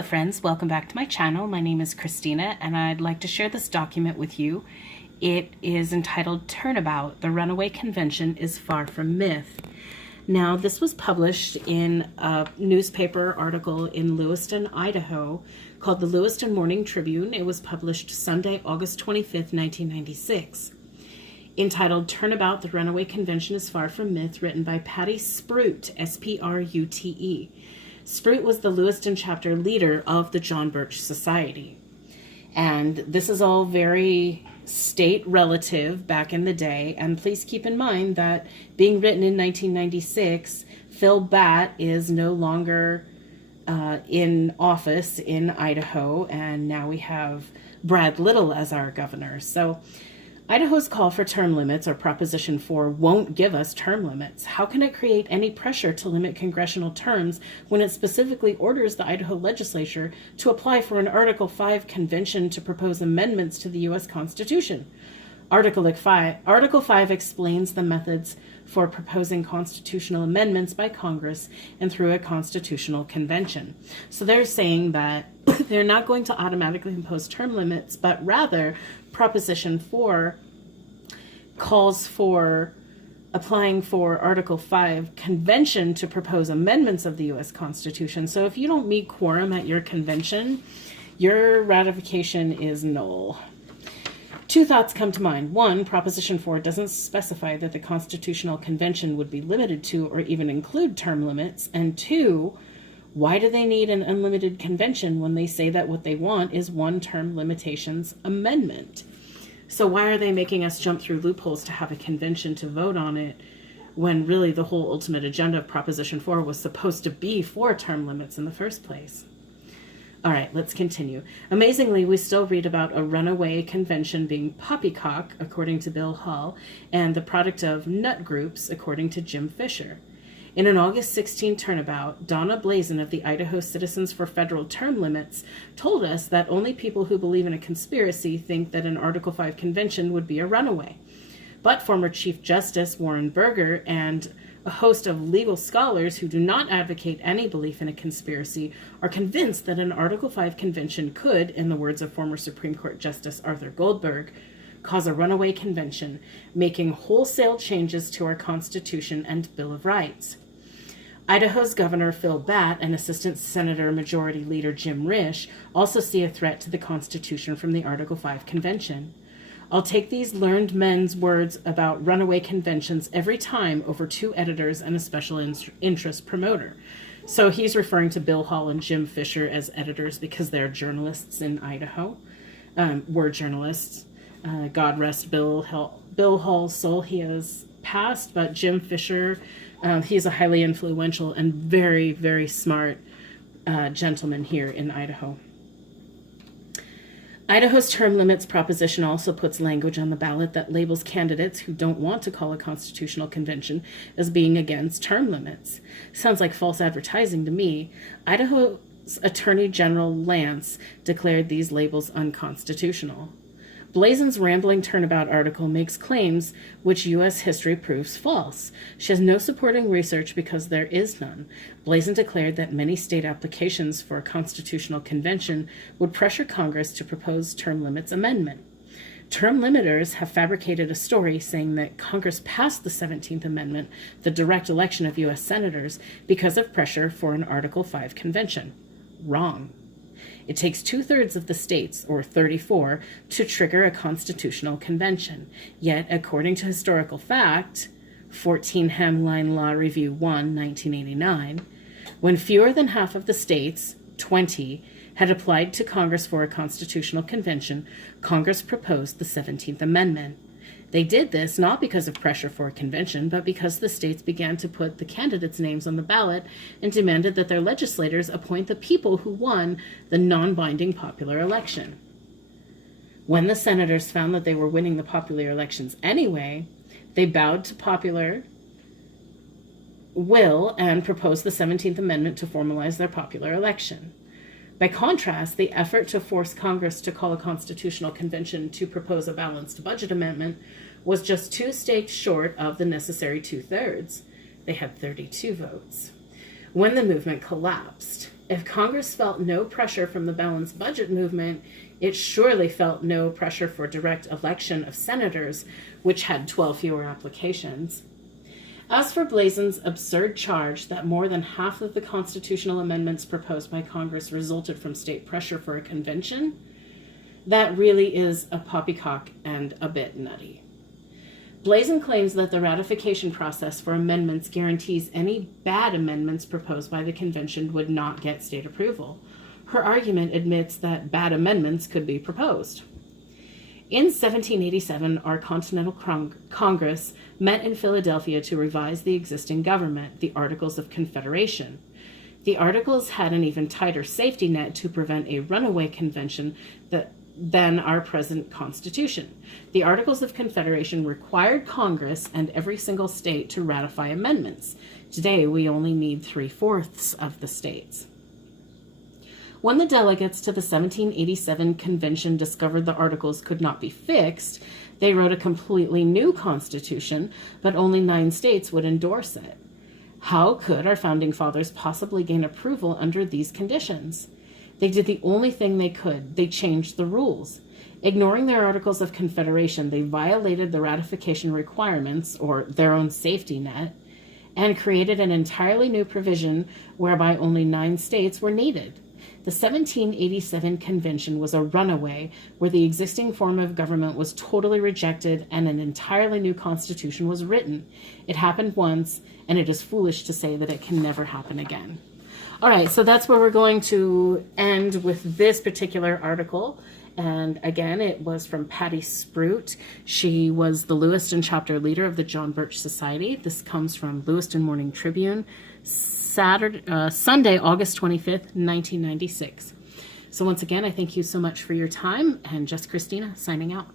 Hello friends, welcome back to my channel. My name is Christina and I'd like to share this document with you. It is entitled Turnabout, the Runaway Convention is Far from Myth. Now this was published in a newspaper article in Lewiston, Idaho called the Lewiston Morning Tribune. It was published Sunday, August 25th, 1996. Entitled Turnabout, the Runaway Convention is Far from Myth, written by Patty Sprute, S-P-R-U-T-E. Sprute was the Lewiston chapter leader of the John Birch Society. And this is all very state relative back in the day. And please keep in mind that being written in 1996, Phil Batt is no longer in office in Idaho. And now we have Brad Little as our governor. So Idaho's call for term limits, or Proposition 4, won't give us term limits. How can it create any pressure to limit congressional terms when it specifically orders the Idaho legislature to apply for an Article 5 convention to propose amendments to the U.S. Constitution? Article 5 explains the methods for proposing constitutional amendments by Congress and through a constitutional convention. So they're saying that they're not going to automatically impose term limits, but rather Proposition 4 calls for applying for Article 5 convention to propose amendments of the U.S. Constitution. So if you don't meet quorum at your convention, your ratification is null. Two thoughts come to mind. One, Proposition 4 doesn't specify that the Constitutional Convention would be limited to or even include term limits. And two, why do they need an unlimited convention when they say that what they want is one-term limitations amendment? So why are they making us jump through loopholes to have a convention to vote on it when really the whole ultimate agenda of Proposition 4 was supposed to be for term limits in the first place? All right, let's continue. Amazingly, we still read about a runaway convention being poppycock, according to Bill Hall, and the product of nut groups, according to Jim Fisher. In an August 16 turnabout, Donna Blazin of the Idaho Citizens for Federal Term Limits told us that only people who believe in a conspiracy think that an Article 5 convention would be a runaway. But former Chief Justice Warren Burger and a host of legal scholars who do not advocate any belief in a conspiracy are convinced that an Article 5 convention could, in the words of former Supreme Court Justice Arthur Goldberg, cause a runaway convention, making wholesale changes to our Constitution and Bill of Rights. Idaho's Governor Phil Batt and Assistant Senator Majority Leader Jim Risch also see a threat to the Constitution from the Article 5 convention. I'll take these learned men's words about runaway conventions every time over two editors and a special interest promoter. So he's referring to Bill Hall and Jim Fisher as editors because they're journalists in Idaho, were journalists. God rest Bill Hall's soul. He has passed, but Jim Fisher, he's a highly influential and very, very smart gentleman here in Idaho. Idaho's term limits proposition also puts language on the ballot that labels candidates who don't want to call a constitutional convention as being against term limits. Sounds like false advertising to me. Idaho's Attorney General Lance declared these labels unconstitutional. Blazin's rambling turnabout article makes claims which U.S. history proves false. She has no supporting research because there is none. Blazin declared that many state applications for a constitutional convention would pressure Congress to propose term limits amendment. Term limiters have fabricated a story saying that Congress passed the 17th Amendment, the direct election of U.S. senators, because of pressure for an Article 5 convention. Wrong. It takes 2/3 of the states, or 34, to trigger a constitutional convention. Yet, according to historical fact, 14 Hemline Law Review 1, 1989, when fewer than half of the states, 20, had applied to Congress for a constitutional convention, Congress proposed the 17th Amendment. They did this not because of pressure for a convention, but because the states began to put the candidates' names on the ballot and demanded that their legislators appoint the people who won the non-binding popular election. When the senators found that they were winning the popular elections anyway, they bowed to popular will and proposed the 17th Amendment to formalize their popular election. By contrast, the effort to force Congress to call a constitutional convention to propose a balanced budget amendment was just 2 states short of the necessary 2/3. They had 32 votes. When the movement collapsed, If Congress felt no pressure from the balanced budget movement, it surely felt no pressure for direct election of senators, which had 12 fewer applications. As for Blazen's absurd charge that more than half of the constitutional amendments proposed by Congress resulted from state pressure for a convention, that really is a poppycock and a bit nutty. Blazen claims that the ratification process for amendments guarantees any bad amendments proposed by the convention would not get state approval. Her argument admits that bad amendments could be proposed. In 1787, our Continental Congress met in Philadelphia to revise the existing government, the Articles of Confederation. The Articles had an even tighter safety net to prevent a runaway convention than our present Constitution. The Articles of Confederation required Congress and every single state to ratify amendments. Today, we only need 3/4 of the states. When the delegates to the 1787 convention discovered the Articles could not be fixed, they wrote a completely new Constitution, but only 9 states would endorse it. How could our founding fathers possibly gain approval under these conditions? They did the only thing they could. They changed the rules. Ignoring their Articles of Confederation, they violated the ratification requirements, or their own safety net, and created an entirely new provision whereby only 9 states were needed. The 1787 convention was a runaway where the existing form of government was totally rejected and an entirely new constitution was written. It happened once, and it is foolish to say that it can never happen again. All right, so that's where we're going to end with this particular article. And again, it was from Patty Sprout. She was the Lewiston chapter leader of the John Birch Society. This comes from Lewiston Morning Tribune, Sunday, August 25th, 1996. So once again, I thank you so much for your time, and just Christina signing out.